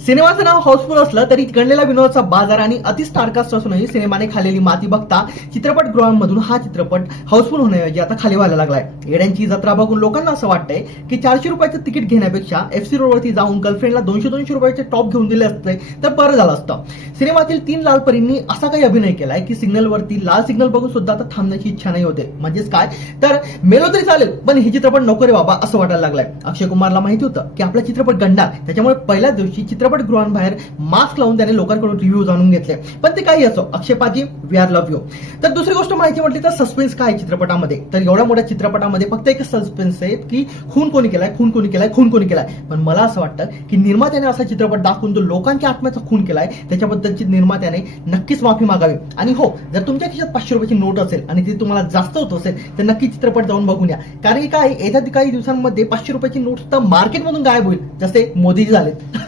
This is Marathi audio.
सिनेमाचं नाव हाऊसफुल असलं तरी गणलेला विनोदाचा बाजार आणि अति स्टारकास्ट असूनही सिनेमाने खाल्लेली माती बघता चित्रपटगृहांमधून हा चित्रपट हाऊसफुल होण्याऐवजी आता खाली व्हायला लागलाय. येड्यांची जत्रा बघून लोकांना असं वाटतंय की 400 रुपयाचं तिकीट घेण्यापेक्षा FC रोडवरती जाऊन गर्लफ्रेंडला 200 रुपयाचे टॉप घेऊन दिले असते तर बरं झालं असतं. सिनेमातील 3 लाल परींनी असा काही अभिनय केलाय की सिग्नलवरती लाल सिग्नल बघून सुद्धा आता थांबण्याची इच्छा नाही होते. म्हणजेच काय तर मेलो तरी चालेल पण हे चित्रपट नको रे बाबा असं वाटायला लागलाय. अक्षय कुमारला माहिती होतं की आपला चित्रपट गंडा, त्याच्यामुळे पहिल्याच दिवशी चित्रपटगृहांबाहेर मास्क लावून त्याने लोकांकडून रिव्ह्यू जाणून घेतले. पण ते काही असो, अक्षय पाजी वी आर लव्ह यू. तर दुसरी गोष्ट माहिती म्हटली तर सस्पेन्स काय चित्रपटामध्ये, तर एवढ्या मोठ्या चित्रपटामध्ये फक्त एक सस्पेन्स आहे की खून कोणी केलाय, खून कोणी केलाय, खून कोणी केलाय. पण मला असं वाटतं की निर्मात्याने असा चित्रपट दाखवून जो लोकांच्या आत्म्याचा खून केलाय त्याच्याबद्दलची निर्मात्याने नक्कीच माफी मागावी. आणि हो, जर तुमच्या खिशात 500 रुपयाची नोट असेल आणि ती तुम्हाला जास्त होत असेल तर नक्की चित्रपट जाऊन बघून या. कारण की काय येत्या काही दिवसांमध्ये 500 रुपयाची नोट तर मार्केटमधून गायब होईल, जसे मोदीजी झालेत.